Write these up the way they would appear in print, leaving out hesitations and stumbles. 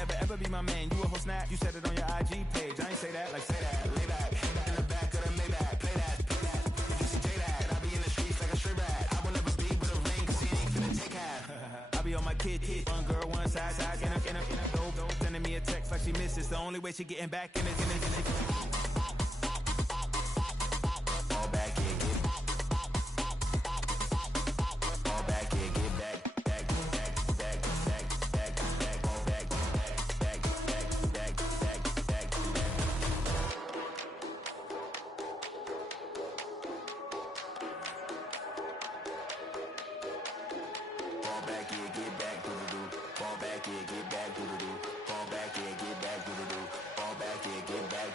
never ever be my man. You a whole snap, you said it on your IG page. I ain't say that, like say that. Lay back, in the back of the Maybach. Play that, you see J that. I be in the streets like a stray rat. I will never be with a ring, cause he ain't finna take half. I be on my kid, one girl, one side, in a dope. Sending me a text like she misses. The only way she getting back in it. All back, yeah, get all back, yeah, get back.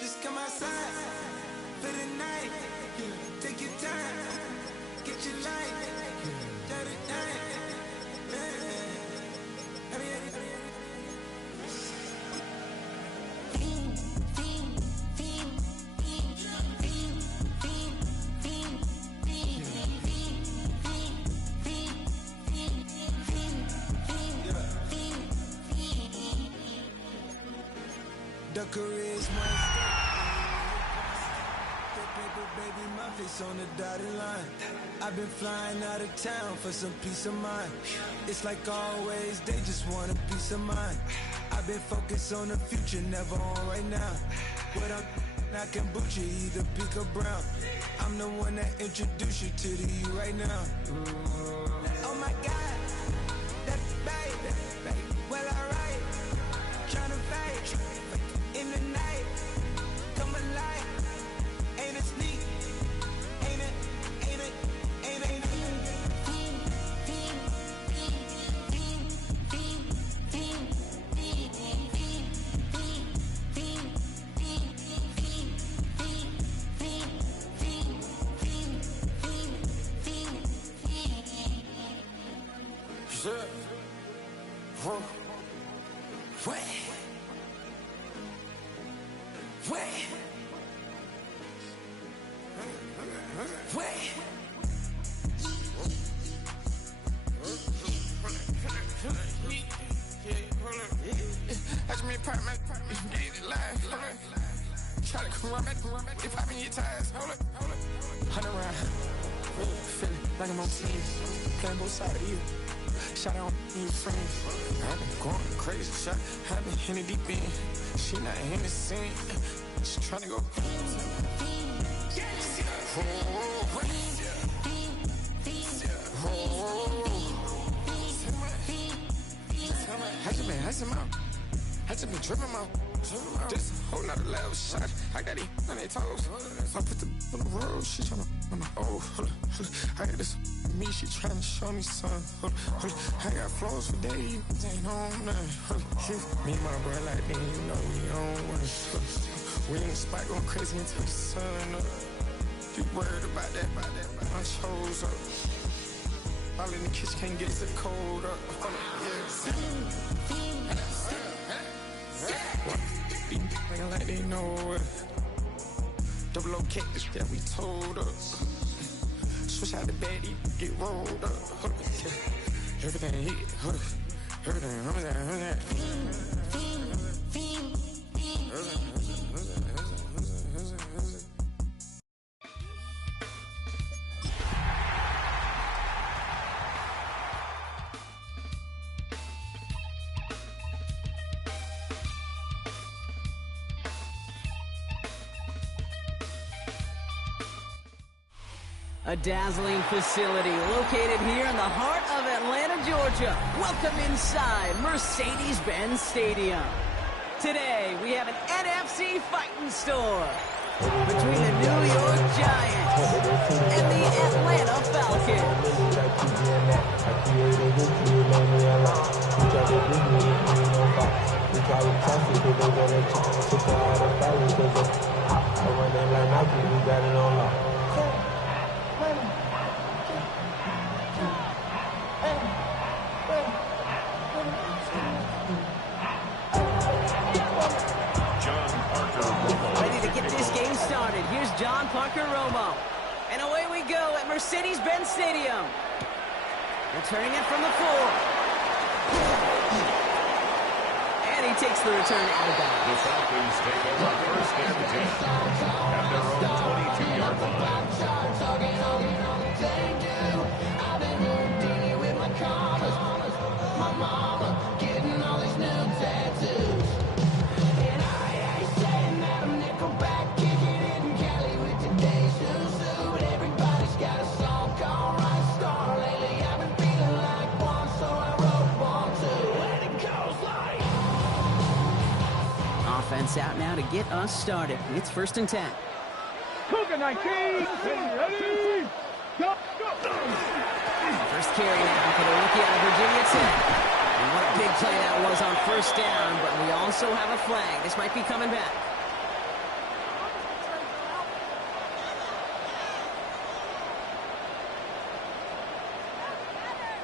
Just come outside for the night. Take your time, get your light. Dirty night. The career's one step. The paper, baby, my face on the dotted line. I've been flying out of town for some peace of mind. It's like always, they just want a peace of mind. I've been focused on the future, never on right now. But I can boot you either pink or brown. I'm the one that introduced you to the you right now. Oh my God, that's babe. Well, alright, tryna fight. In the night, come alive. Ain't it sneak? Ain't it? Like I'm on team, playing both sides of you. Shout out your friends. I've been going crazy, shot. I've been in the deep end. She not in the scene. She tryna go. I just been tripping out. This whole nother level shot. I got it on their toes. I put the on the road. She tryna. Oh, hold up. I got this me. She tryna show me something. Hold up. I got flows for days. Ain't on nothing. Me and my bro like me. You know we on one. We in the spot going crazy until the sun up. You worried about that? My chose up. All in the kitchen can't get it cold up. Nigga like they know it. Double O cactus that we told us. Switch out the baddie, get rolled up. Everything hit, everything. A dazzling facility located here in the heart of Atlanta, Georgia. Welcome inside Mercedes-Benz Stadium. Today, we have an NFC fighting store between the New York Giants and the Atlanta Falcons. Ready to get this game started. Here's John Parker Romo. And away we go at Mercedes-Benz Stadium. Returning it from the 4. And he takes the return out of bounds. The Falcons take over first and 10 at their own 22-yard line. Offense out now to get us started. It's first and 10. Cougar 19, ready, go, go. First carry now for the rookie out of Virginia Tech. And what a big play that was on first down, but we also have a flag. This might be coming back.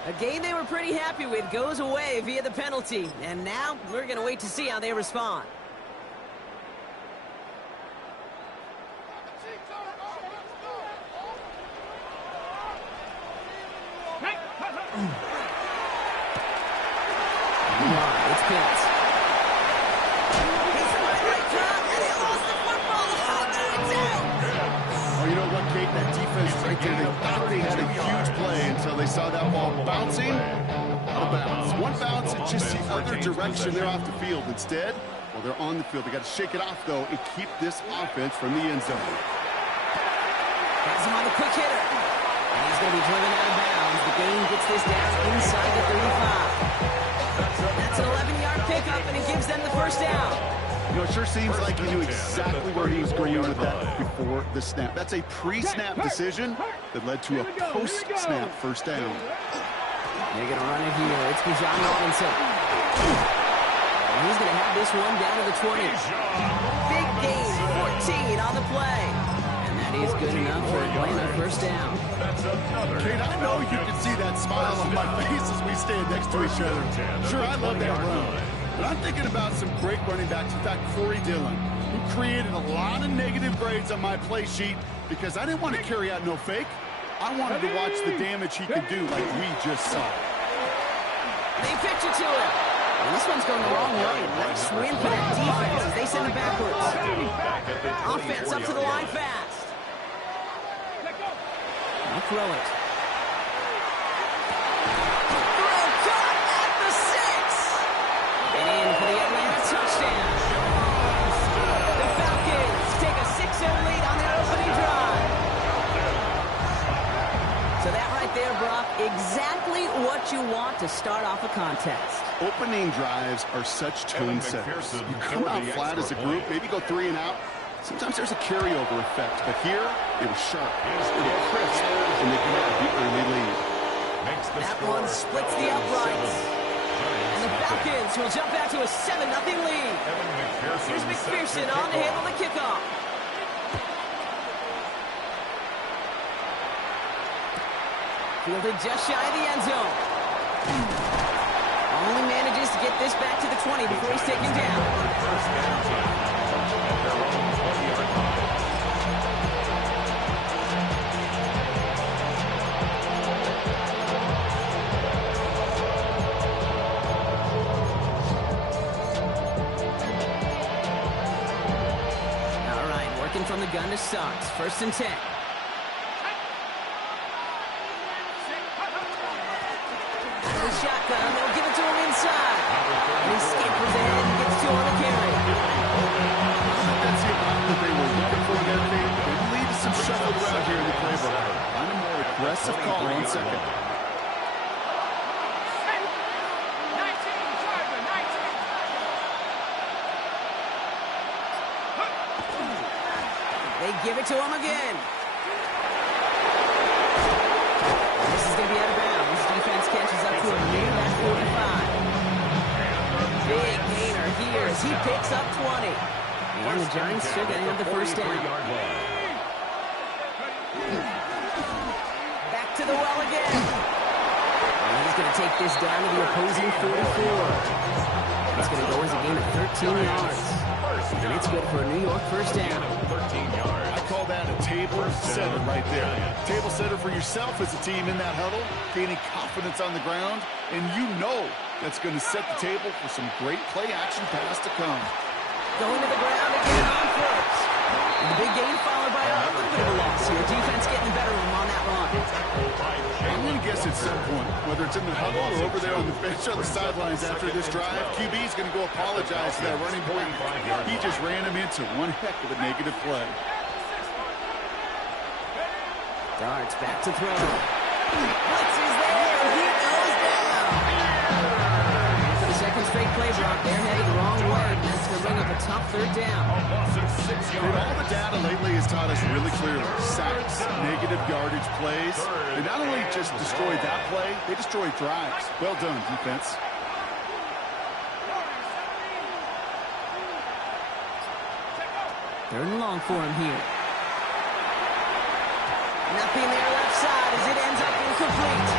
A game they were pretty happy with goes away via the penalty. And now we're going to wait to see how they respond. It's Pitts. He's right, and he lost the football. Oh, no, it's out. Oh, you know what, Kate? That defense right there, they thought they had a huge play until they saw that ball bouncing out of bounds. One bounce, it's just the other direction. They're off the field. Instead, well, they're on the field. They got to shake it off, though, and keep this offense from the end zone. Has him on the quick hitter. And he's going to be driven out of bounds. The game gets this down inside the 35. That's an 11-yard pickup, and it gives them the first down. You know, it sure seems like he knew exactly where he was going with that before the snap. That's a pre-snap decision that led to a post-snap first down. They're going to run it here. It's Bijan Robinson. And he's going to have this one down to the 20. Big gain, 14 on the play. And that is good enough for Atlanta first down. Kate, I know you can see that smile on my face as we stand next to each other. Sure, I love that run. But I'm thinking about some great running backs. In fact, Corey Dillon, who created a lot of negative grades on my play sheet because I didn't want to carry out no fake. I wanted to watch the damage he could do like we just saw. They pitch it to him. And this one's going the wrong way. Nice win for that defense as they send it backwards. Offense up to the line fast. I'll throw it. Throw caught at the 6. And in for the Atlanta touchdown. The Falcons take a 6-0 lead on their opening drive. So that right there, Brock, exactly what you want to start off a contest. Opening drives are such tone setters. You come out flat as a group, maybe go 3 and out. Sometimes there's a carryover effect, but here it was sharp, it was crisp, and they grabbed the early lead. That one splits the uprights. And the Falcons will jump back to a 7-0 lead. Here's McPherson on to handle the kickoff. Fielded just shy of the end zone. Only manages to get this back to the 20 before he's taken down. From the gun to start. First and 10. Shotgun. They'll give it to him inside. And he scampers ahead and gets 2 on the carry. That's the amount that they were looking for there, Dave. They leave some shuffled around here in the playbook. Find him aggressive call on second. They give it to him again. This is going to be out of bounds. Defense catches up to him near that 45. Big gainer here as he picks up 20. And the Giants still getting up the first down. Back to the well again. And he's going to take this down to the opposing 44. It's going to go as a gain of 13 yards. And it's good for a New York first down. I call that a table setter right there. Table setter for yourself as a team in that huddle, gaining confidence on the ground, and you know that's going to set the table for some great play-action pass to come. Going to the ground again on first. And the big gain followed by a little bit of a loss here. Defense getting the better of him on that run. I'm going to guess at some point, whether it's in the huddle or over there on the bench on the sidelines after this drive, QB is going to go apologize to that running back. He just ran him into one heck of a negative play. Darts back to throw. Blitz is there. He goes down. For the second straight play, Brock, they're heading the wrong way. That's going to bring up a tough third down. And all the data lately has taught us really clearly, sacks, negative yardage plays, they not only just destroy that play, they destroy drives. Well done, defense. Third and long for him here. Nothing there left side as it ends up incomplete.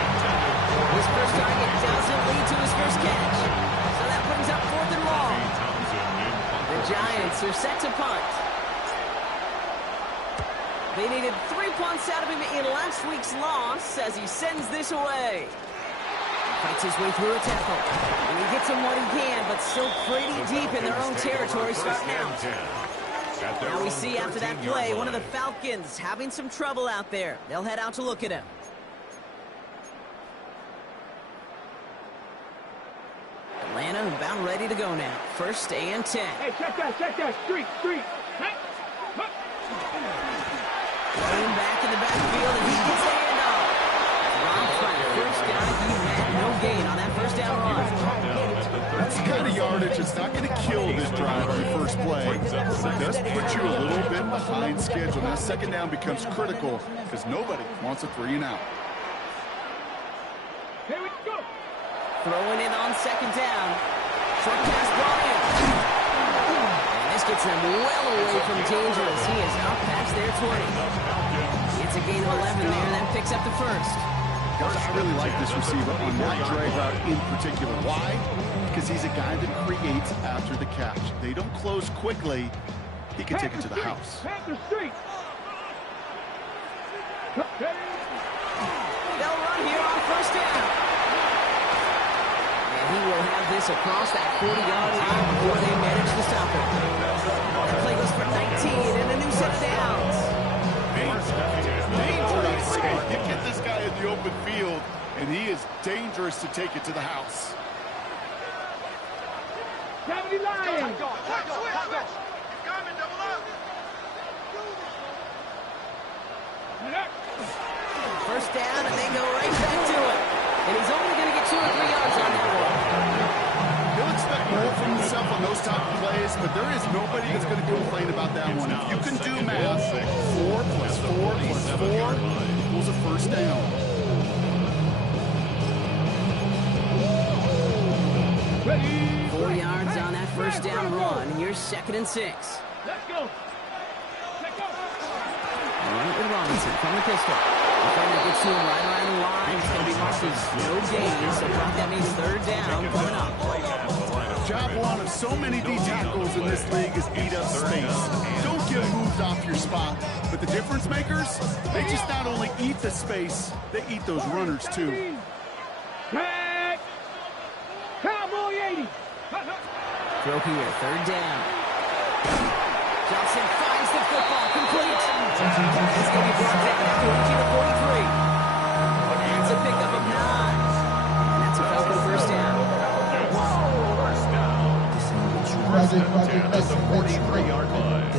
His first target doesn't lead to his first catch. So that brings up fourth and long. The Giants are set to punt. They needed 3 punts out of him in last week's loss as he sends this away. Fights his way through a tackle. And he gets him what he can, but still pretty deep in their own territory starting out. Now we see after that play, one of the Falcons having some trouble out there. They'll head out to look at him. Atlanta about ready to go now. First and 10. Hey, check that. Street. Hey. Going back in the backfield, and he gets the handoff. Ron Pratt, first down. He had no gain on that first down run. That's the kind of yardage that's not going to kill this drive on the first play. It does put you a little bit behind schedule. Now second down becomes critical because nobody wants a 3 and out. Here we go. Throwing in on second down. Short pass brought in. And this gets them well away from dangerous. He is up past their 20. It's a gain of 11 there, and that picks up the first. Guys, I really like this receiver on that drag route in particular. Why? Because he's a guy that creates after the catch. They don't close quickly. He can take it to the house. Panther Street. They'll run here on first down. And he will have this across that 40-yard line before they manage to stop it. The play goes for 19 and a new set of downs. Dangerous. You get this guy in the open field, and he is dangerous to take it to the house. 70 Lions. First down, and they go right back to it. And he's only going to get 2 or 3 yards on that one. He'll expect more from himself on those type of plays, but there is nobody that's going to complain about that one. If you can do math, 4 plus 4 plus 4 equals a first down. Ready. 4 yards on that first down run, and you're 2nd and 6. Let's go. Right with Robinson from the pistol. Defender gets to him right around the line. It's going to be marked as no gain, so that means third down coming up. Job one of so many D tackles in this league is eat up space. Don't get moved off your spot. But the difference makers, they just not only eat the space, they eat those runners too. Tag. Cowboy 80. Throw here, third down. Johnson finds the football, complete. It's going to be brought down at 42-43. It's a pickup of 9. And that's a Falcon first down. At the 43-yard line.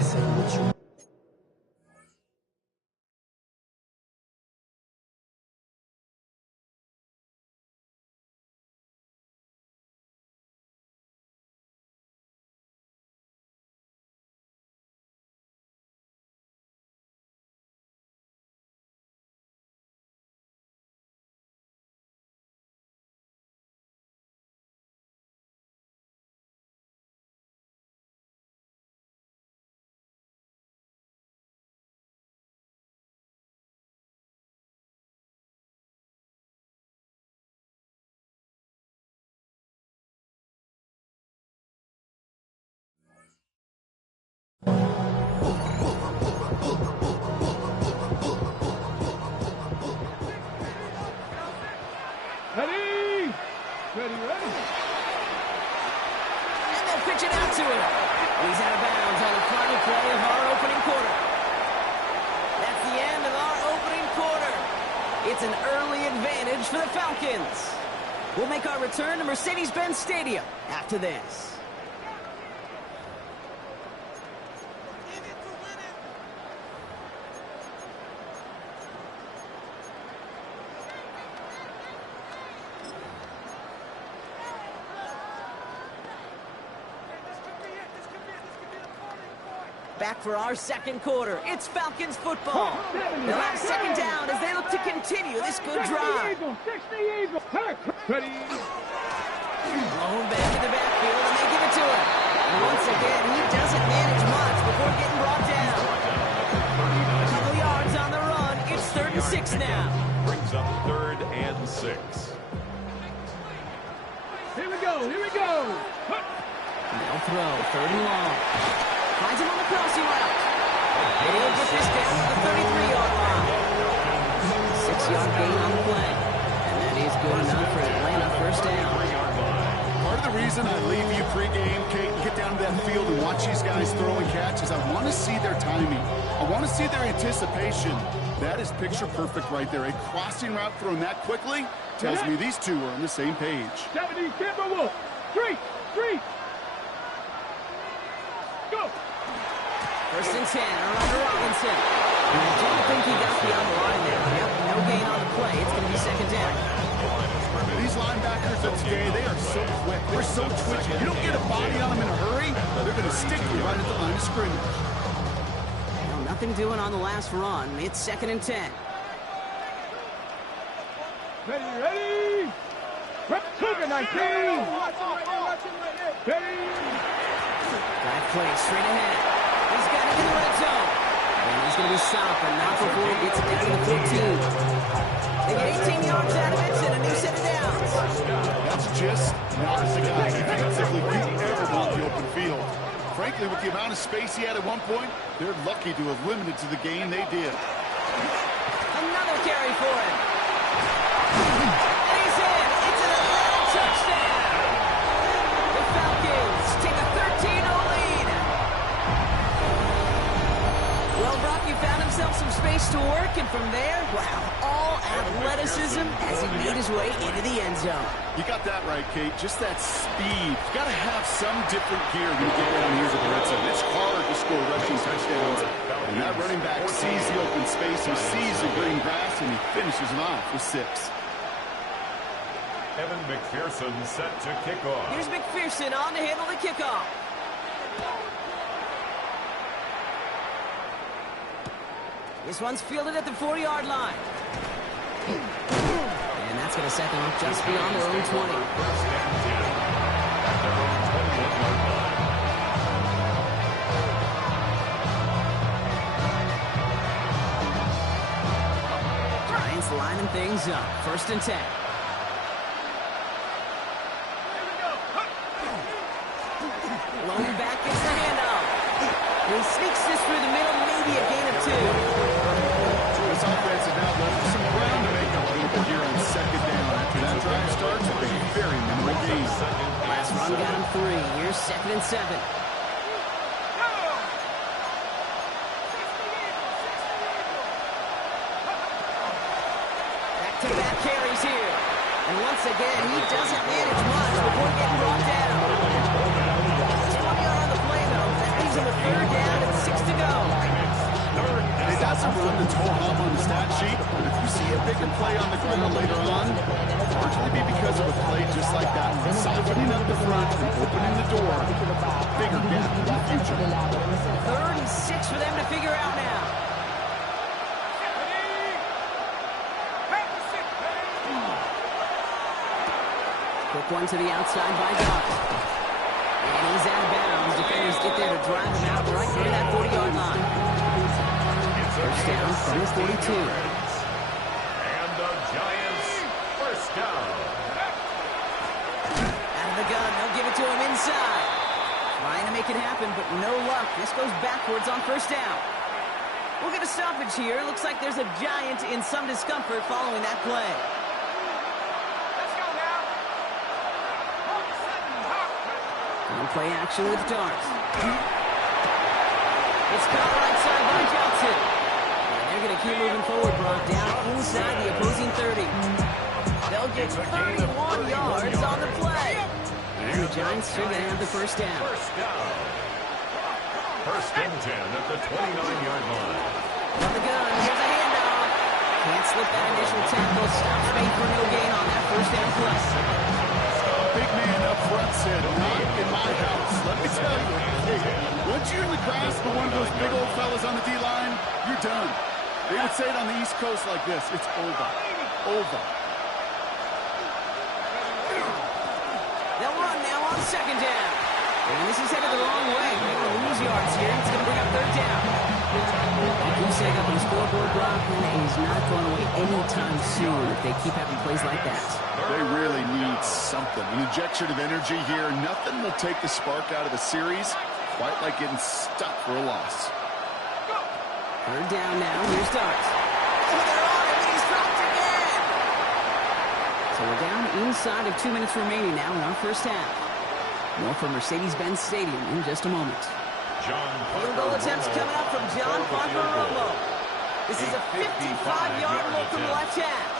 Ready? Ready, ready. And they'll pitch it out to him. He's out of bounds on the final play of our opening quarter. That's the end of our opening quarter. It's an early advantage for the Falcons. We'll make our return to Mercedes-Benz Stadium after this. Back for our second quarter. It's Falcons football. They'll have second down as they look to continue this good drive. Ready? Blown back to the backfield, and they give it to him. And once again, he doesn't manage much before getting brought down. A couple yards on the run. It's 3rd and 6 now. Brings up 3rd and 6. Here we go, here we go. They'll throw, 3rd and long. Finds him on the crossing route. And he'll get this down to the 33-yard line. 6-yard gain on the play. And that is good enough for Atlanta, first down. Part of the reason I leave you pregame, Kate, get down to that field and watch these guys throw and catch is I want to see their timing. I want to see their anticipation. That is picture perfect right there. A crossing route thrown that quickly tells me these two are on the same page. 70, Timberwolf. 3, 3. Go. 1st and 10, around Robinson. And I don't think he got beyond the line there. Yep, no gain on the play. It's going to be 2nd down. These linebackers of today, they are so quick. They're so twitchy. You don't get a body on them in a hurry, they're going to stick you right at the line of scrimmage. Well, nothing doing on the last run. It's 2nd and 10. Ready, ready. Cougar 19. Ready. Drive play straight ahead. He's got it in the red zone. And he's going to be stopped, but not before he gets it down to the 14. They get 18 yards out of it and a new set of downs. That's just not the guy defensively you ever want the open field. Frankly, with the amount of space he had at one point, they're lucky to have limited to the game they did. Another carry for him. And he's in. It's an Atlanta touchdown. The Falcons take a 13-0 lead. Well, Brock, he found himself some space to work, and from there, wow, all athleticism as he made his way into the end zone. You got that right, Kate. Just that speed. You got to have some different gear when you get down here to the red zone. It's hard to score rushing touchdowns. And that running back sees the open space, he sees the green grass, and he finishes it off with 6. Evan McPherson set to kick off. Here's McPherson on to handle the kickoff. This one's fielded at the 40-yard line. And that's going to set them up just beyond their own 20. 1st and 10. At their own 21-yard line. Giants lining things up. 1st and 10. Lone back gets the handoff. He sneaks this through the middle, maybe a gain of 2. This offense is now left some ground to make up a little bit here on 2nd down. After that drive starts with a very minimal gain. Last run got him 3. Here's 2nd and 7. Back-to-back carries here. And once again, he doesn't manage much before getting brought down. Just 1 yard on the play, though. That leaves him with 3rd down and 6 to go. It doesn't run the toe hop on the stat sheet, but if you see a bigger play on the ground later on, it'll largely be because of a play just like that. Softening up the front and opening the door. Bigger gap in the future. 3rd and 6 for them to figure out now. Quick one to the outside by Dodd. And he's out of bounds. Defenders get there to drive him out right near that 40-yard line. First down from the 42. And the Giants, 1st down. Out of the gun, they'll give it to him inside. Trying to make it happen, but no luck. This goes backwards on 1st down. We'll get a stoppage here. Looks like there's a Giant in some discomfort following that play. On play action with darts. It's caught right side by Johnson. And they're going to keep moving forward, Brock, down inside the opposing 30. They'll get 31 yards on the play. And the Giants should have the first down. First and 10 at the 29-yard line. On the gun, here's a handoff. Can't slip that initial tackle. Stops made for no gain on that first down play. Big man up front said, not in my house. Let me tell you, hey, once you're in the grasp of one of those big old fellas on the D-line, you're done. They would say it on the East Coast like this, it's over. Over. They'll run now on second down. And this is headed the wrong way. They're going to lose yards here. It's going to bring up third down. Keep setting up on the scoreboard, Brock, and he's not going away anytime soon if they keep having plays like that. They really need something. An injection of energy here. Nothing will take the spark out of the series, quite like getting stuck for a loss. Third down now. Here's Darts. Oh, they're on him. He's dropped again. So we're down inside of 2 minutes remaining now in our first half. More from Mercedes-Benz Stadium in just a moment. Field goal attempts coming up from John Parker Romo. This is a 55-yard look from the left hash.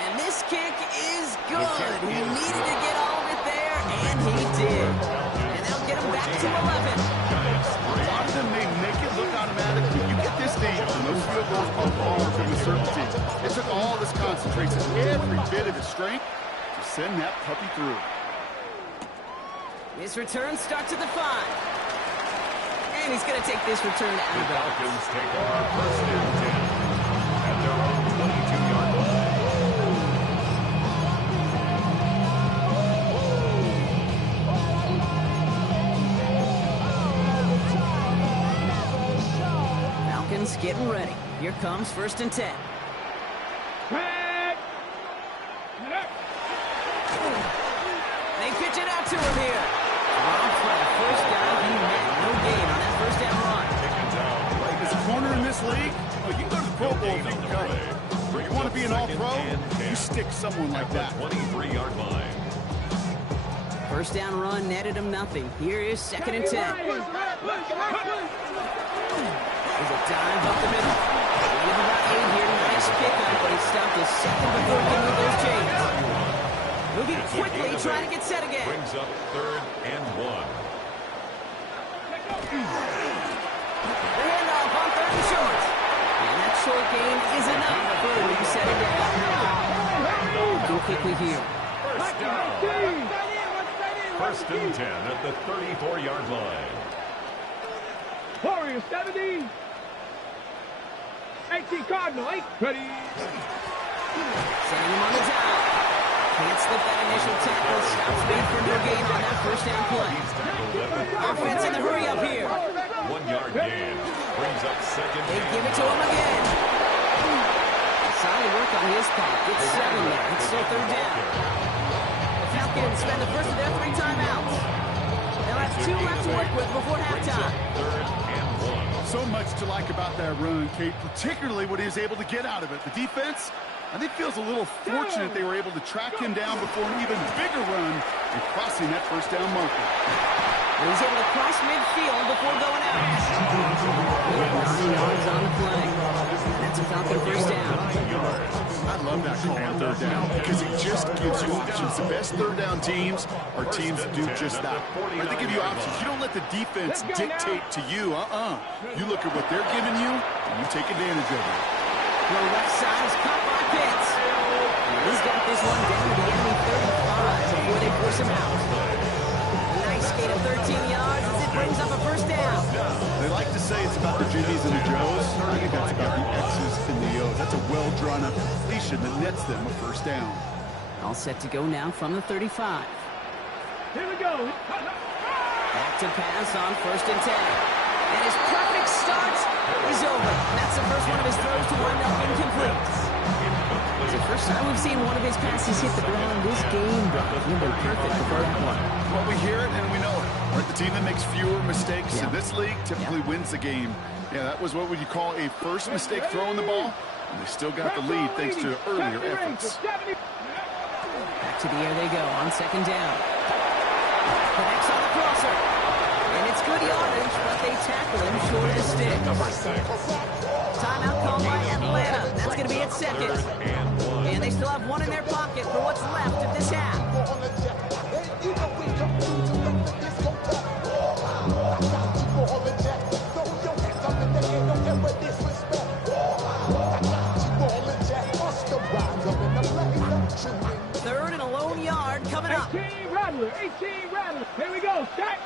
And this kick is good. He needed to get all of it there, and he did. And they'll get him back to 11. A lot of them may make it look automatic, but you get this deep, and those field goals are far from the certainty. It took all this concentration, every bit of his strength, to send that puppy through. This return starts at the 5. And he's going to take this return out of bounds. Falcons take over first and 10 at their own 22-yard line. Falcons getting ready. Here comes first and 10. They pitch it out to him here. Rob for a first down. He had no gain on that first down run. As a corner in this league, well, you go to the Pro Bowl if you can cut it. You want to be an all-pro, you stick someone like that. 23-yard line. First down run netted him nothing. Here is second and 10. There's a dive up the middle. Give about 8 here. Nice pickup, but he stopped a second before he can move those chains. Moving quickly, trying to get set again. Brings up third and 1. The handoff on third and short. And that short gain is enough for a reset again. Moving quickly here. First down. First and 10 at the 34-yard line. Warriors 70. 18 Cardinal, 8. Ready. Setting him on the down. Can't slip that initial tackle. Stops made for no gain on that first down play. Offense in the hurry up here. 1-yard gain. Brings up second. They give it to him again. Solid work on his part. Gets 7 there. It's still third down. The Falcons spend the first of their 3 timeouts. They'll have 2 left to work with before halftime. Third and 1. So much to like about that run, Kate, particularly what he was able to get out of it. The defense, I think, feels a little fortunate they were able to track him down before an even bigger run and crossing that first down marker. He was able to cross midfield before going out. 9 yards on the play. That's a Falcon first down. I love that call on third down because it just gives you options. The best third down teams are teams that do just that. Right? They give you options. You don't let the defense dictate to you. You look at what they're giving you, and you take advantage of it. The left side is caught by Pitts. And he's got this one down to the enemy 35 before they force him out. A nice gain of 13 yards as it brings up a first down. They like to say it's about the Jimmies and the Joes. I think that's about the X's and the O's. That's a well-drawn-up completion that nets them a first down. All set to go now from the 35. Here we go. Back to pass on first and 10. And his perfect start is over. And that's the first one of his throws to wind up incomplete. It's the first time we've seen one of his passes hit the ground this game, Brock. He'll be perfect before that one. Well, we hear it and we know it. Right? The team that makes fewer mistakes in this league typically wins the game. Yeah, that was what would you call a first mistake throwing the ball? They still got the lead thanks to earlier efforts. Back to the air they go on second down. Connects on the crosser. And it's good yardage, but they tackle him short of the sticks. Timeout called by Atlanta. That's going to be its second. And they still have one in their pocket for what's left of this half. Third and a lone yard coming up. 18 Rattler. Here we go. Set.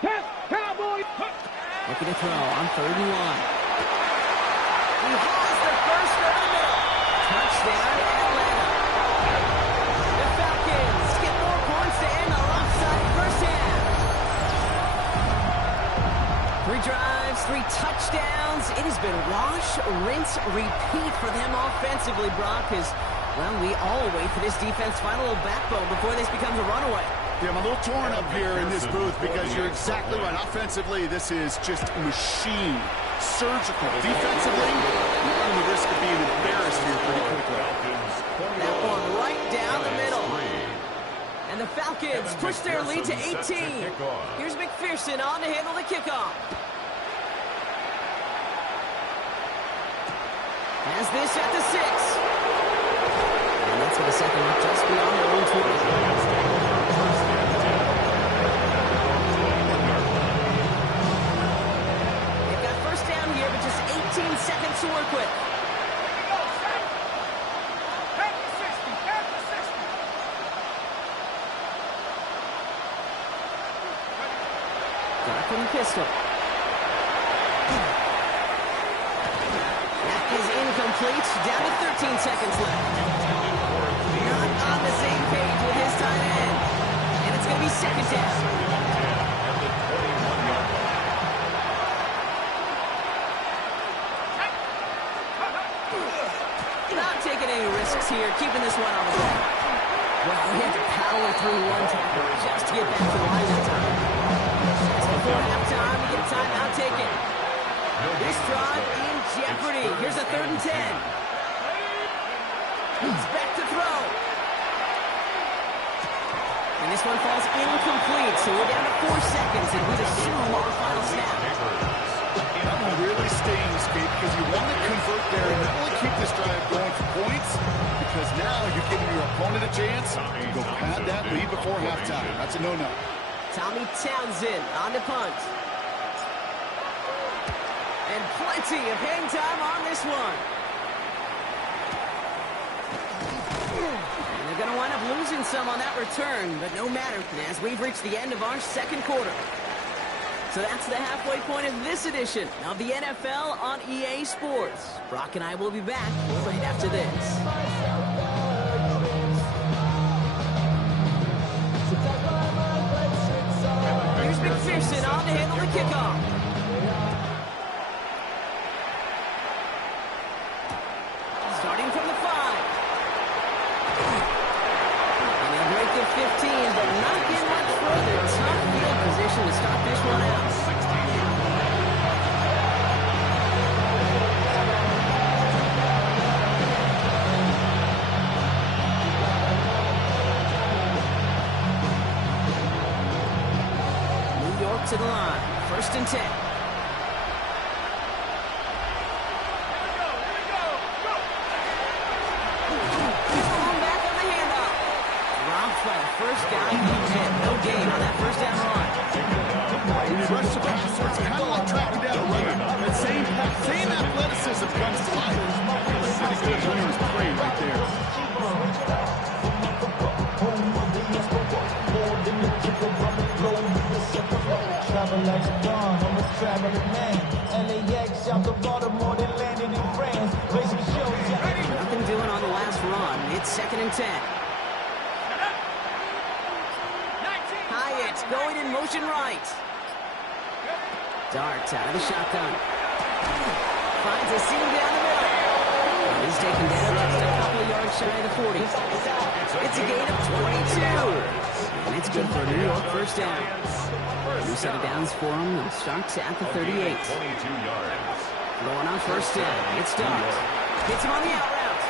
Test. Cowboys. Looking to throw on 3rd and 1. He has the first over the middle. Touchdown, Atlanta. The Falcons get 4 points to end the lopsided first half. 3 drives, 3 touchdowns. It has been wash, rinse, repeat for them offensively, Brock, as, well, we all wait for this defense to find a little backbone before this becomes a runaway. Yeah, I'm a little torn up here in this booth because you're exactly right. Offensively, this is just machine. Surgical. Defensively, you're running the risk of being embarrassed here pretty quickly. That one right down the middle. And the Falcons push their lead to 18. Here's McPherson on to handle the kickoff. Has this at the 6. And that's for the second up just beyond their own 20. Here, but just 18 seconds to work with. Got from the pistol. That is incomplete. Down to 13 seconds left. Not on the same page with his tight end. And it's going to be second down. Any risks here, keeping this one on the ball. Well, he had to power through one tackle just to get back to the line that time. Just before halftime, we get a timeout taken. This drive in jeopardy. Here's a 3rd and 10. He's back to throw. And this one falls incomplete, so we're down to 4 seconds, and we assume our final snap. That one really stings, Kate, because you want to convert there and not only keep this drive going for points, because now you're giving your opponent a chance to go pad that lead before halftime. That's a no-no. Tommy Townsend on the punt. And plenty of hang time on this one. And they're going to wind up losing some on that return, but no matter, as we've reached the end of our second quarter. So that's the halfway point of this edition of the NFL on EA Sports. Brock and I will be back right after this. Here's McPherson on to handle the kickoff. Starting from the 5. And they'll break the 15, but not get much further. Tough field position to start this one out. New York to the line. 1st and 10. First guy, no gain on that first down run. When you rush the passer, it's kind of like tracking down a runner. That same athleticism comes to life. Pretty good runner's play right there. Travel like a dawn, I'm a traveling man. LAX out the Baltimore, they landed in France. Basically shows you. Nothing doing on the last run. It's 2nd and 10. Going in motion right. Dart out of the shotgun. Finds a seam down the middle. He's taken down just a couple of yards shy of the 40. It's a gain of 22. And it's good for a New York first down. New set of downs for him. It starts at the 38. Going on first down. It's Dart. Hits him on the out route.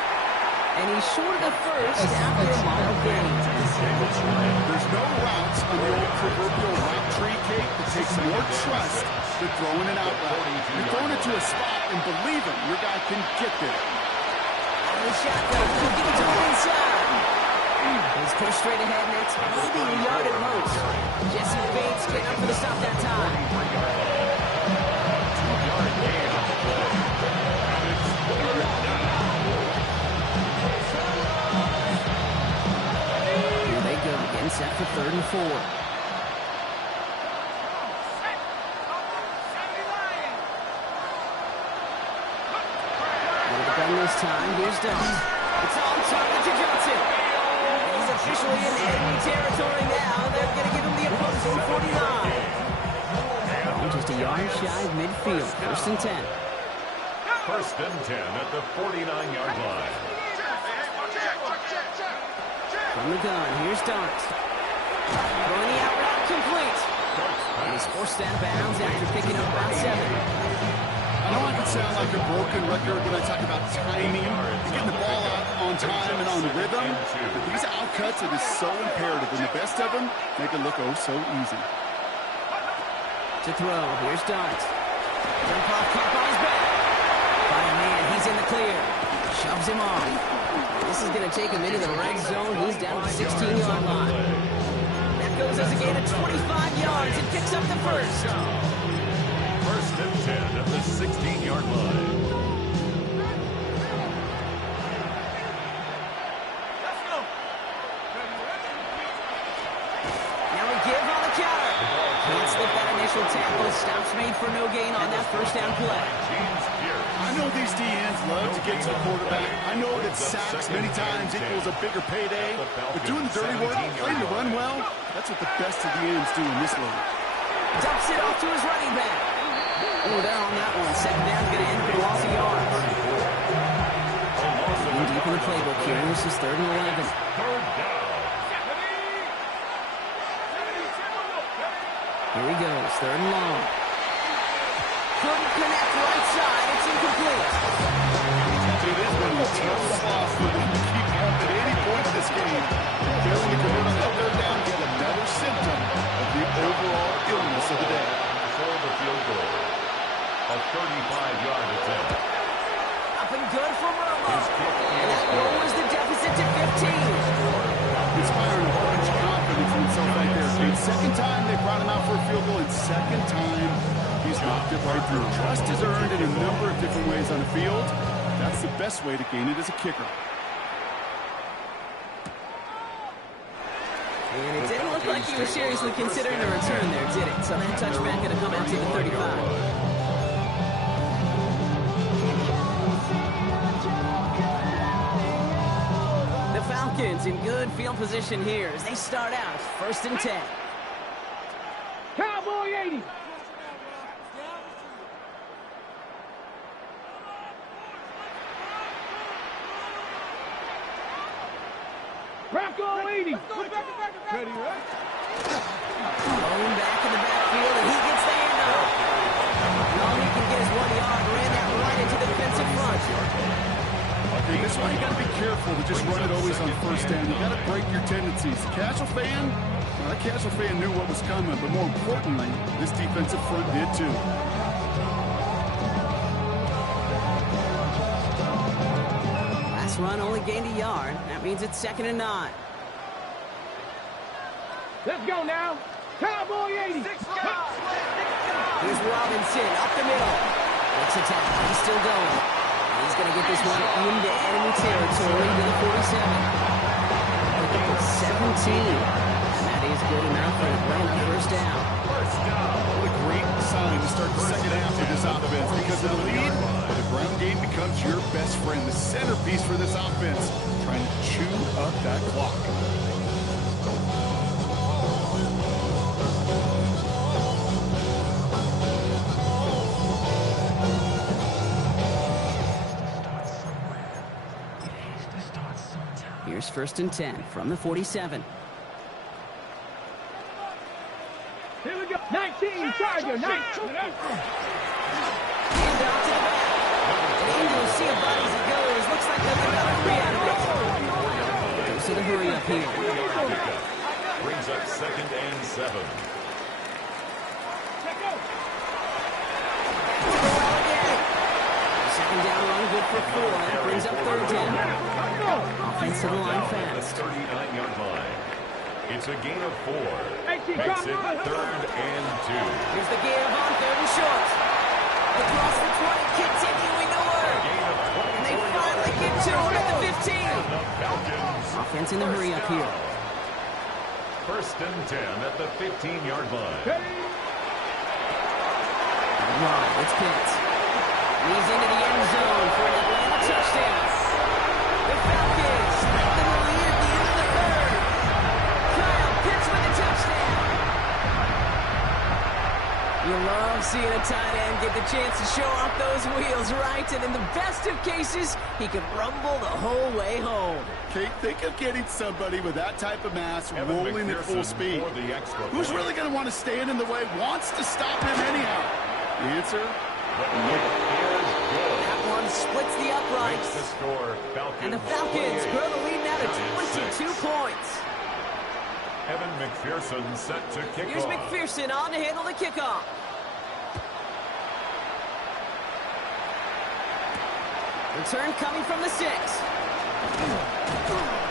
And he's short of the first after a mile gain. There's no routes on the old proverbial route tree, Kate. It takes more trust than throwing an out route. You're throwing it to a spot and believe it, your guy can get there. On the shotgun, he'll give it to him inside. He's pushed straight ahead, and it's maybe a yard at most. Jesse Bates getting up for the stop that time. 2-yard gain on the play. And it's third down. Here they go, getting set for 3rd and 4. With the gun this time, here's Dunn. It's on target to Johnson. He's officially in enemy territory now. They're going to give him the opposing 49. Just a yard shy of midfield. 1st and 10. 1st and 10 at the 49-yard line. From the gun, here's Dart. Throwing the out route complete. And he's forced out of bounds after picking up about 7. I know I can sound like a broken record when I talk about timing, getting the ball out on time and on rhythm, but these outcuts, it is so imperative, and the best of them make it look oh so easy. To throw, here's Dart. Jump off, caught by his back. By a man, he's in the clear. Shoves him off. This is going to take him into the red zone. He's down to the 16-yard line. That goes as a gain of 25 yards. It picks up the first. 1st and 10 at the 16-yard line. Now we give on the counter. Can't slip that initial tackle. Stops made for no gain on that 1st down play. I know these DNs love to get to the quarterback. I know that sacks many times equals a bigger payday, but doing the dirty work, playing the run well, that's what the best of the ends do in this league. Dumps it off to his running back. Oh, they're on that one. 2nd down's going to end up in a loss of yards. In deep in the playbook here. This is 3rd and 11. Here he goes. 3rd and long. Couldn't connect right side. It's incomplete. It is going to be a tough loss for them to keep up at any point in this game. Failing to convert on that 3rd down, get another symptom of the overall illness of the day. For the field goal. A 35-yard attempt. Up and good for Merlo. And that lowers the deficit to 15. Inspiring a bunch of confidence in himself right there. Kate. 2nd time they brought him out for a field goal, and 2nd time he's knocked it right through. Trust is earned in a number of different ways on the field. That's the best way to gain it as a kicker. And it didn't look like he was seriously considering a return there, did it? So that touchback going to come out to the 35. The Falcons in good field position here as they start out 1st and 10. Cowboy 80. Bronco 80. Ready, right? Thrown back in the backfield, and he gets the handoff. And all he can get is 1 yard. Ran that right into the defensive front. Okay, this one you got to be careful to just run it always on 1st down. You got to break your tendencies. Casual fan, well, that casual fan knew what was coming, but more importantly, this defensive front did too. Last run only gained a yard. That means it's 2nd and 9. Let's go now. Cowboy 80. Here's Robinson up the middle. Makes a tackle. He's still going. He's going to get this one into enemy territory to the 47. 17. And that is good enough for a grand 1st down. What a great sign to start the 2nd half of this offense. Because of the lead, the ground game becomes your best friend. The centerpiece for this offense, trying to chew up that clock. Here's 1st and 10 from the 47. Here we go. 19, Tiger, 19. Hand off to the back. And Angels see a body as he goes. 2nd and 7. Second down run, good for 4. That brings up 3rd down. Offense to the line fast. 39-yard line. It's a gain of 4. Makes it 3rd and 2. Here's the give on 3rd and short. Across the 20, continuing to work. And they finally get to him at the 15. The Falcons. Offense in the hurry up here. 1st and 10 at the 15-yard line. Right, it's Pitts. He's into the end zone for an Atlanta touchdown. The Falcons lengthen the lead at the end of the 3rd. Kyle Pitts with a touchdown. You love seeing a tight end get the chance to show off those wheels, right? And in the best of cases, he can rumble the whole way home. Kate, think of getting somebody with that type of mass rolling at full speed. Who's really going to want to stand in the way, wants to stop him anyhow? The answer? That one splits the uprights. The score, and the Falcons grow the lead now to 22 points. Evan McPherson set to kick Here's off. McPherson on to handle the kickoff. Return coming from the 6.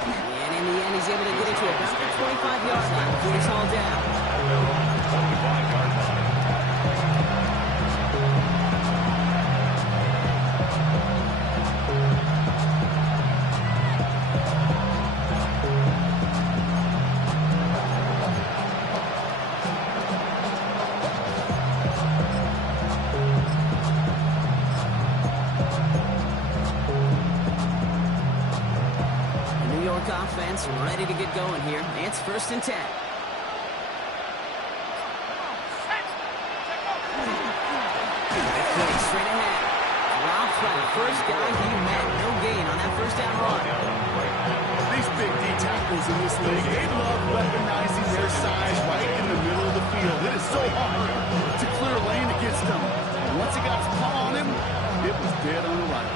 And in the end, he's able to get it to about the 25-yard line before he's hauled down. 25-yard line. Offense ready to get going here. It's 1st and 10. Straight ahead. Drops by the first guy he met. No gain on that 1st down run. These big D tackles in this league, they love weaponizing their size right in the middle of the field. It is so hard to clear lane against them. And once he got his paw on him, it was dead on the right.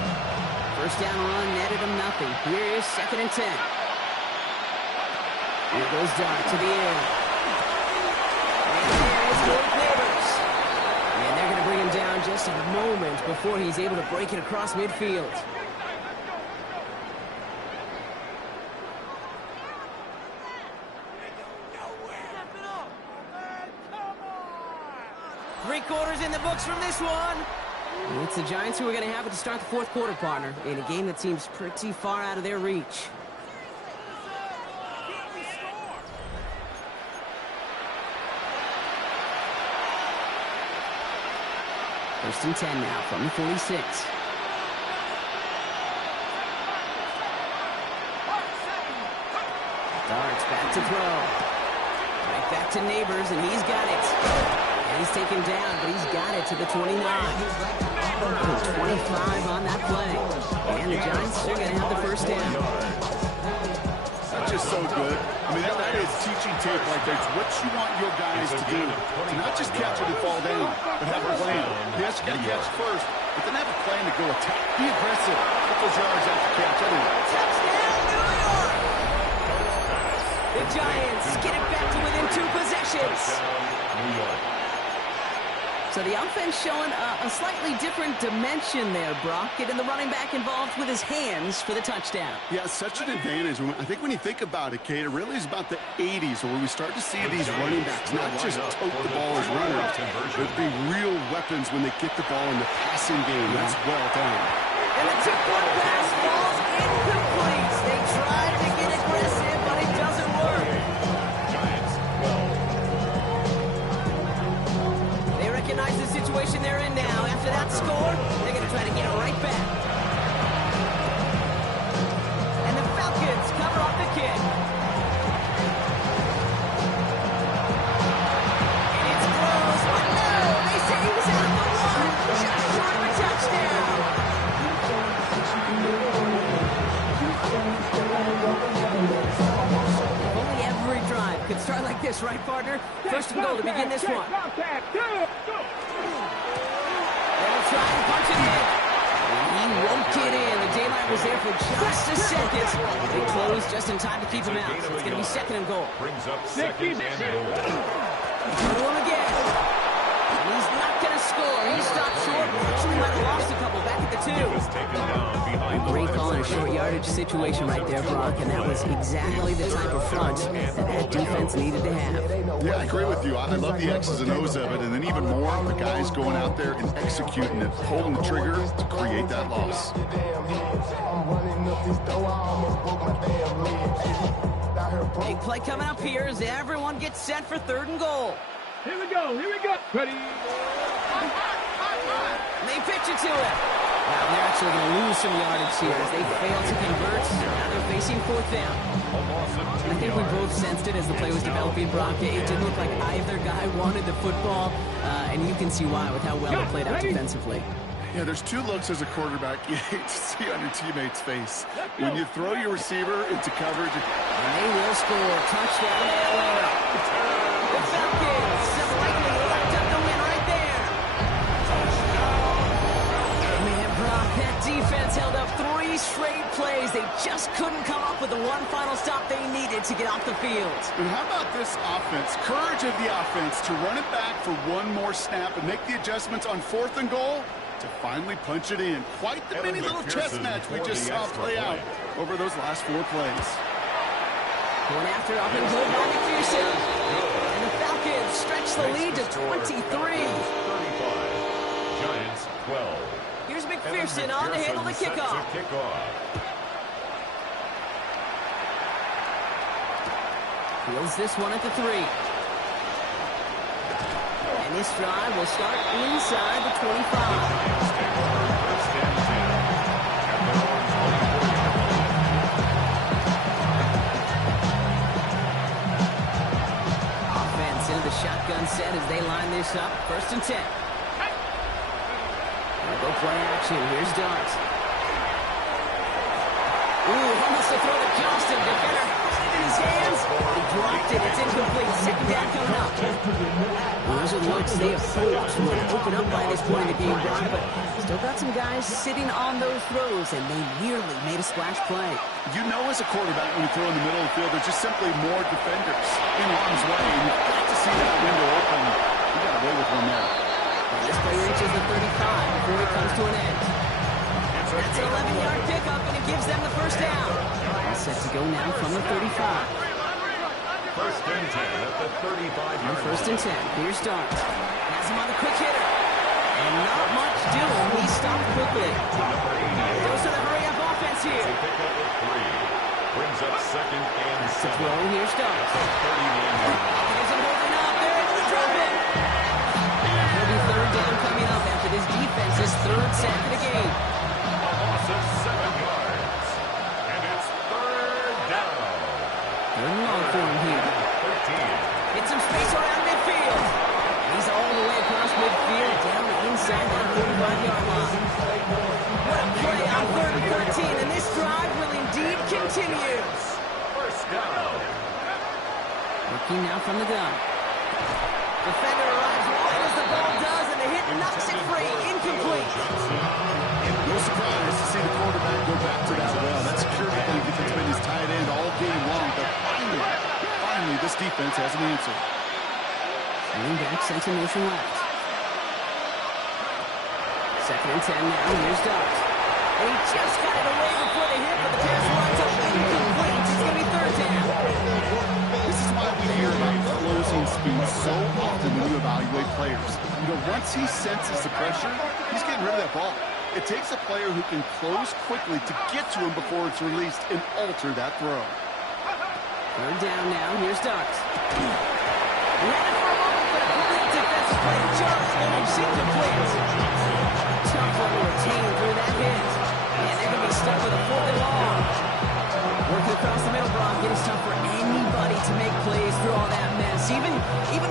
1st down run netted him nothing. Here is 2nd and 10. Here goes Dart to the air. And there is Blake Neighbors. And they're going to bring him down just a moment before he's able to break it across midfield. Three quarters in the books from this one. And it's the Giants who are going to have it to start the 4th quarter, partner, in a game that seems pretty far out of their reach. First and 10 now from the 46. Darts back to throw. Right back to Neighbors, and he's got it. And he's taken down, but he's got it to the 29. 25 on that play. And the Giants are going to have the 1st down. That's just so good. I mean, that is teaching tape like that's what you want your guys to do. To not just catch it and fall down, but have a plan. Yes, you got to catch first, but then have a plan to go attack. Be aggressive. Get those yards after catch. Touchdown, New York! The Giants get it back to within 2 possessions. New York. So the offense showing a slightly different dimension there, Brock. Getting the running back involved with his hands for the touchdound. Yeah, such an advantage. I think when you think about it, Kate, it really is about the 80s where we start to see these running backs not just tote the ball as runners, but be real weapons when they get the ball in the passing game. That's well done. And the tip-point pass falls incomplete. They tried to get aggressive, but it doesn't work. They recognize the situation they're in now. After that score, they're going to try to get it right back. And the Falcons cover off the kick. And it's close, but no! They say he was out for 1. Just short of a touchdown. Only every drive could start like this, right, partner? First and goal to begin this one. They'll try and punch it in. And he won't get in. The daylight was there for just a second. They closed just in time to keep him out. So it's going to be second and goal. Brings up second and goal. Through him again. And he's not going to score. He stopped short. Actually might have lost a couple back at the 2. Great call in a short yardage situation right there, Brock, and that was exactly the type of front that defense needed to have. Yeah, I agree with you. I love the X's and O's of it, and then even more, the guys going out there and executing it, pulling the trigger to create that loss. Big play coming up here as everyone gets set for third and goal. Here we go. Ready. They pitch it to him. Now they're actually going to lose some yardage here as they fail to convert. Now they're facing fourth down. I think we both sensed it as the play was developing, Brock. It didn't look like either guy wanted the football, and you can see why with how well it played out defensively. Yeah, there's two looks as a quarterback you hate to see on your teammate's face. When you throw your receiver into coverage. And they will score. Touchdown, Atlanta. The Falcons have likely locked up the win right there. Man, Brock, that defense held up 3 straight plays. They just couldn't come up with the one final stop they needed to get off the field. And how about this offense? Courage of the offense to run it back for one more snap and make the adjustments on fourth and goal to finally punch it in. Quite the mini little chess match we just saw play out over those last 4 plays. Going after up and good by McPherson. And the Falcons stretch the lead to 23. 35. Giants 12. Here's McPherson on to handle the kickoff. Fields this one at the 3. And this drive will start inside the 25. Offense into the shotgun set as they line this up. 1st and 10. They'll go play action. Here's Dart. Ooh, almost a throw to Johnston. Defender in his hands. He dropped it. It's incomplete. Second down coming up. Those are the looks they have forced. Would open up by this point in the game, Brock, but still got some guys sitting on those throws, and they nearly made a splash play. You know as a quarterback when you throw in the middle of the field, there's just simply more defenders in harm's way, and you've got to see that window open. You got away with one there. And this play reaches the 35 before it comes to an end. That's an 11-yard pickup, and it gives them the first down. All set to go now from the 35. 1st and 10 at the 35-yard line. 1st and 10. Here's Dart. Has him on the quick hitter. And not much doing. He stopped quickly. Goes to the hurry-up offense here. Pickup of 3. Brings up 2nd and 7. Throw. Here's Dart. 39-yard line. Isn't holding up. They're able to drop it. It'll be 3rd down coming up after this defense's 3rd sack of the game. A loss of 7 yards. And it's 3rd down. 3rd and long for him here. 13. Get some space around midfield. He's all the way across midfield, down inside that 45-yard line. What a play on 3rd and 13, and this drive will indeed continue. 1st down. Looking now from the gun. Defender arrives wide as the ball does, and the hit knocks it free. Incomplete. No surprise to see the quarterback go back to that well. That security blanket that's been his tight end all game long, but finally, this defense has an answer. Running back sent in motion left. 2nd and 10 now. Here's Dart. And he just got it away before the hit, but the pass runs up incomplete. It's going to be 3rd down. This is why we hear about closing speed so often when you evaluate players. You know, once he senses the pressure, he's getting rid of that ball. It takes a player who can close quickly to get to him before it's released and alter that throw. 3rd down now. Here's Dart. Ran it for a moment, but a great defensive play just moves incomplete. Tough one to retain through that hit. And they're going to be stuck with a 4th and long. Working across the middle, Brock, it is tough for anybody to make plays through all that mess, even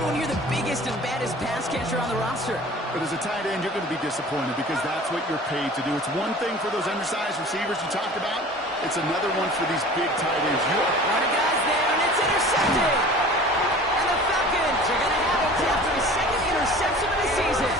when you're the biggest and baddest pass catcher on the roster. But as a tight end, you're going to be disappointed because that's what you're paid to do. It's one thing for those undersized receivers you talked about. It's another one for these big tight ends. A lot of guys there, and it's intercepted. And the Falcons are going to have it after a 2nd interception of the season.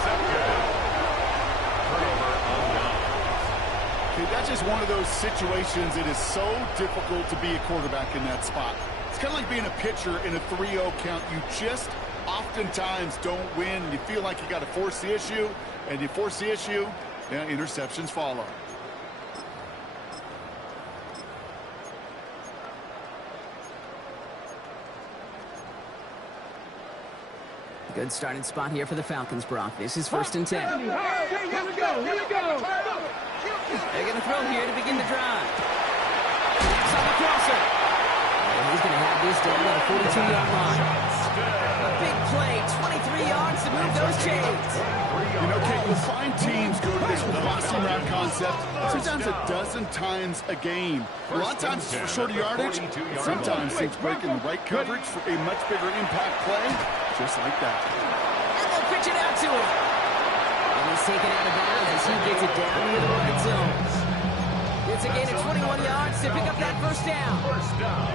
That's just one of those situations. It is so difficult to be a quarterback in that spot. It's kind of like being a pitcher in a 3-0 count. You just oftentimes don't win. You feel like you got to force the issue, and you force the issue, yeah, interceptions follow. Good starting spot here for the Falcons, Brock. This is 1st and 10. Here we go. They're going to throw here to begin the drive. That's on the crosser. And he's going to have this down at the 42-yard line. A big play, 23 yards to move those chains. You know, Kate, we'll find teams go to this crossing route concept sometimes a dozen times a game. A lot of times it's for shorter yardage. Sometimes it's breaking the right coverage for a much bigger impact play, just like that. And they'll pitch it out to him. And he's taken out of bounds as he gets it down into the red zone. It's a gain of 21 yards to pick up that first down.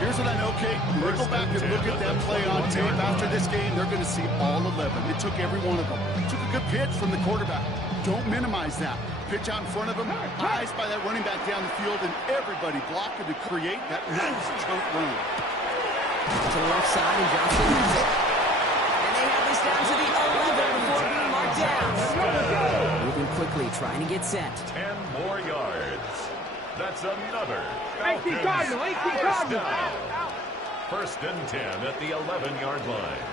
Here's what I know, Kate. When they go back and look at that play on tape after this game, they're going to see all 11. It took every one of them. It took a good pitch from the quarterback. Don't minimize that. Pitch out in front of him, eyes by that running back down the field, and everybody blocking to create that nice chunk run. To the left side, and Johnson has it. And they have this down to the 11 before being marked down. Moving quickly, trying to get set. 10 more yards. That's another 18 Cardinal. down. 1st and 10 at the 11-yard line.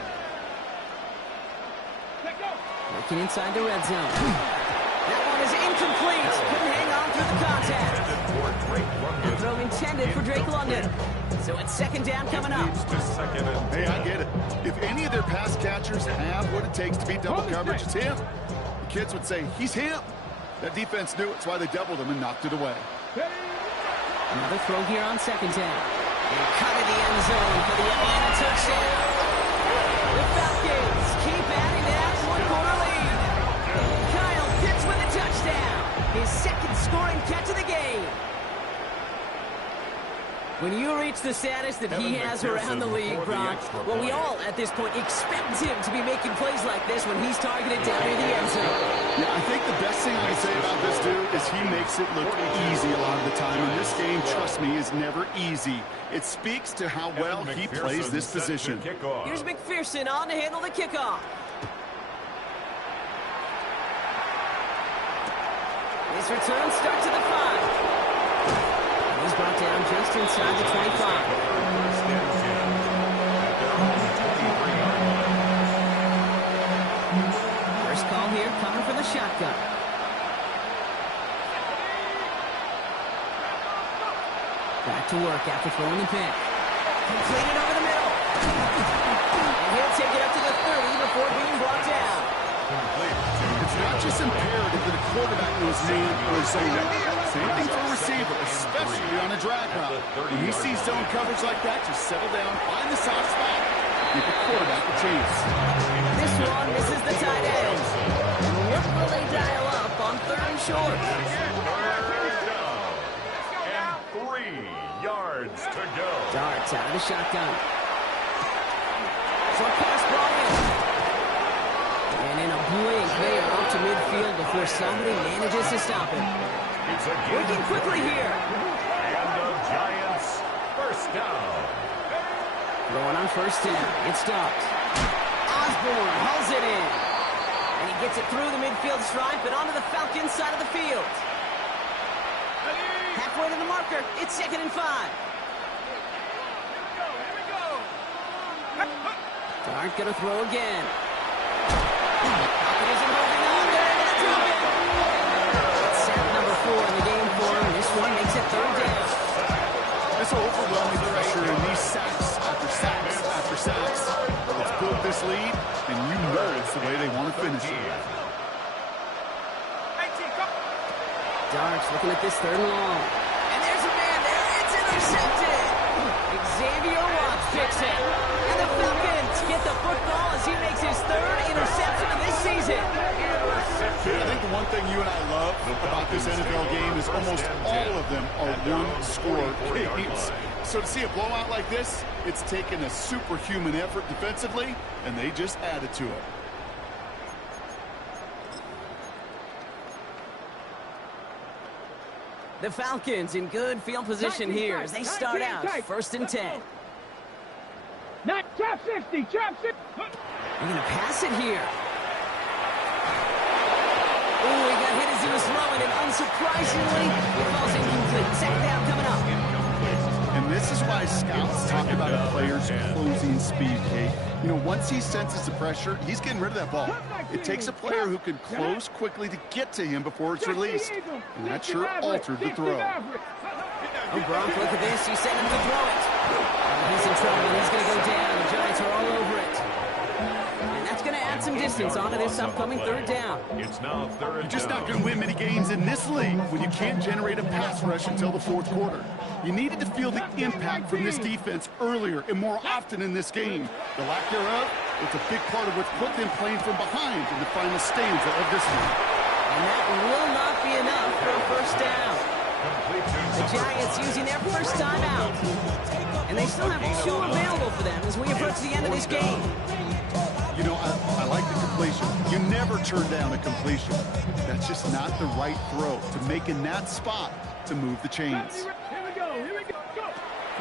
Looking inside the red zone. That one is incomplete. Couldn't hang on through the contact. Throw intended for Drake London. So it's 2nd down coming up. Hey, I get it. If any of their pass catchers have what it takes to beat double coverage, it's him. The kids would say, he's him. That defense knew it's why they doubled him and knocked it away. Another throw here on 2nd down. And cut in the end zone for the Atlanta touchdown. The Falcons keep adding to that one-quarter lead. Kyle Pitts with a touchdown. His 2nd scoring catch of the game. When you reach the status that he has around the league, Brock, well, we all at this point expect him to be making plays like this when he's targeted down near the end zone. Yeah, I think the best thing I can say about this dude is he makes it look easy a lot of the time. And this game, trust me, is never easy. It speaks to how well he plays this position. Here's McPherson on to handle the kickoff. His return starts at the 5. He's brought down just inside the 25. First call here coming from the shotgun. Back to work after throwing the pick. Completed over the middle. And he'll take it up to the 30 before being brought down. It's not just imperative that a quarterback knows man or zone. Same thing for a receiver, especially on a drag route. When you see zone coverage like that, just settle down, find the soft spot, give the quarterback a chance. This one misses the tight end. What will they dial up on 3rd and short? And 3 yards to go. Darts out of the shotgun. Short pass brought in. And in a blink, they are up to midfield before somebody manages to stop him. Working quickly here. And the Giants 1st down. Going on 1st down. It stops. Osborne hauls it in. And he gets it through the midfield stripe and onto the Falcons side of the field. Halfway to the marker. It's 2nd and 5. Dart gonna throw again. Falcons isn't holding on. They're able to drop it. It's sack number 4 in the game for him. This one makes it 3rd down. This overwhelming pressure and these sacks after sacks after sacks. Let's build this lead, and you know it's the way they want to finish it. Darts looking at this 3rd and long. And there's a man there. It's intercepted. Xavier Watts picks it. And the Falcons get the football as he makes his 3rd interception of this season. I think the one thing you and I love about this NFL game is almost all of them are one-score games. So to see a blowout like this, it's taken a superhuman effort defensively, and they just added to it. The Falcons in good field position here as they start out 1st and 10. Trap 60, trap 60. They're going to pass it here. Oh, he got hit as he was throwing, and unsurprisingly, it falls incomplete. Second down coming up. And this is why scouts talk about a player's closing speed, Kate. You know, once he senses the pressure, he's getting rid of that ball. It takes a player who can close quickly to get to him before it's released. And that sure altered the throw. Oh, Gronk, look at this. He's setting him to throw it. He's in trouble. He's going to go down. The Giants are all over it. And that's going to add some distance onto this upcoming 3rd down. It's now 3rd down. You're just not going to win many games in this league when you can't generate a pass rush until the 4th quarter. You needed to feel the impact from this defense earlier and more often in this game. The lack thereof was a big part of what's put them playing from behind in the final stanza of this one. And that will not be enough for a 1st down. The Giants using their first time out. And they still have 2 available for them as we approach the end of this game. You know, I like the completion. You never turn down a completion. That's just not the right throw to make in that spot to move the chains. Here we go,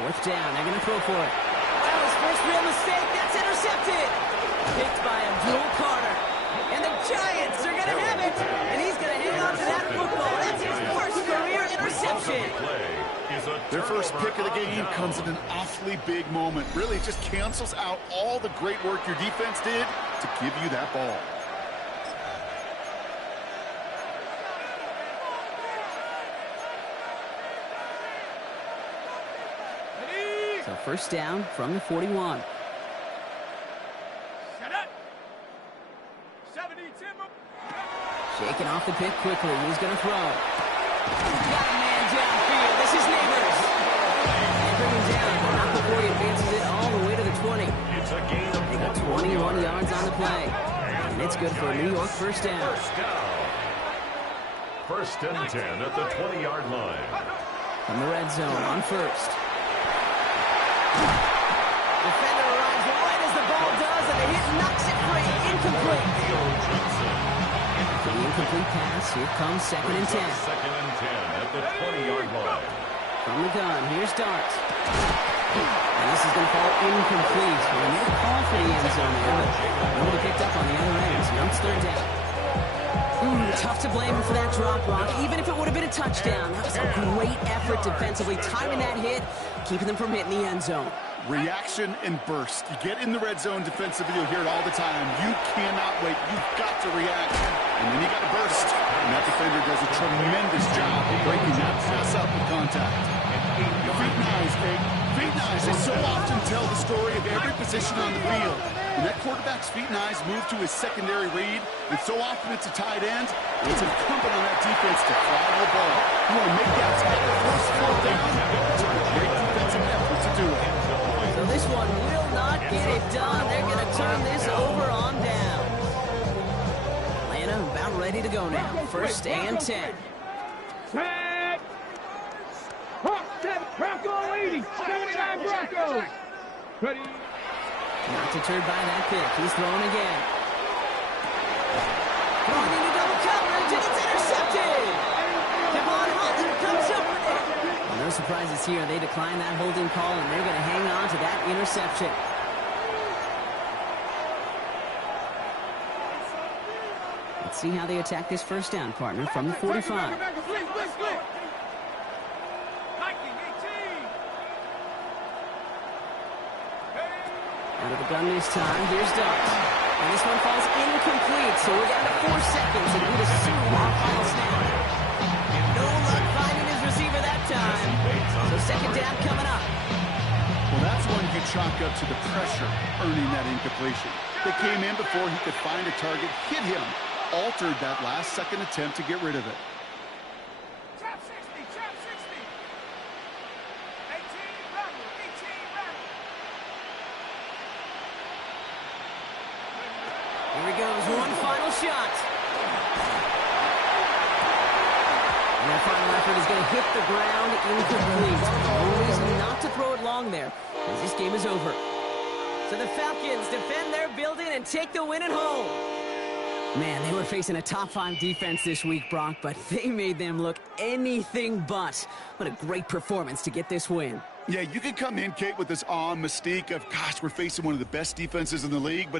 4th down, they're going to throw for it. Well, his first real mistake, that's intercepted. Picked by Abdul Carter. And the Giants are going to have it. And he's going to hang on to that football. That's his first career interception. Their first pick of the game comes at an awfully big moment. Really just cancels out all the great work your defense did to give you that ball. So 1st down from the 41. Shaking off the pick quickly. He's going to throw. Got a man downfield. This is Neighbors. And bring him down, but not before he advances it all the way to the 20. It's a gain of They got 21 yards on the play. And it's good for a New York 1st down. 1st and 10 at the 20-yard line. From the red zone on 1st. Defender arrives right as the ball does, and the hit knocks it free. Incomplete. For the incomplete pass, here comes 2nd and 10. 2nd and 10 at the 20-yard line. From the gun, here's Dart. And this is going to fall incomplete. Well, they made a call for the end zone there, but nobody picked up on the other end. So now it's 3rd down. Tough to blame him for that drop, Rock. Even if it would have been a touchdown, that was a great effort defensively, timing that hit, keeping them from hitting the end zone. Reaction and burst. You get in the red zone defensively, you'll hear it all the time. You cannot wait. You've got to react. And then you got to burst. And that defender does a tremendous job of breaking that pass up with contact. Feet and eyes, Kate. Feet and eyes, they so often tell the story of every position on the field. When that quarterback's feet and eyes move to his secondary read, and so often it's a tight end, it's incumbent on that defense to fly the ball. You want to make that tackle first, 4th down. It's a great defensive effort to do it. So this one will not get it done. They're going to turn this over on down. Atlanta about ready to go now. 1st and 10. Tag. Hawk 7, Bronco 80, 79 Broncos. Ready. Not deterred by that pick. He's throwing again. Throwing into double coverage, and it's intercepted. Kevon Holland comes up with it. Well, no surprises here. They decline that holding call, and they're going to hang on to that interception. Let's see how they attack this 1st down, partner, from the 45. Out of the gun this time. Here's Dart. And this one falls incomplete, so we're down to 4 seconds, and we'd assume our final snap. No luck finding his receiver that time. So 2nd down coming up. Well, that's one you chalk up to the pressure earning that incompletion. They came in before he could find a target, hit him, altered that last-second attempt to get rid of it. Trap 60, trap 60. 18 Rebel, 18 Rebel. Here he goes, one final shot. And that final effort is going to hit the ground incomplete. No reason not to throw it long there, as this game is over. So the Falcons defend their building and take the win at home. Man, they were facing a top-5 defense this week, Brock, but they made them look anything but. What a great performance to get this win. Yeah, you can come in, Kate, with this mystique of, gosh, we're facing one of the best defenses in the league, but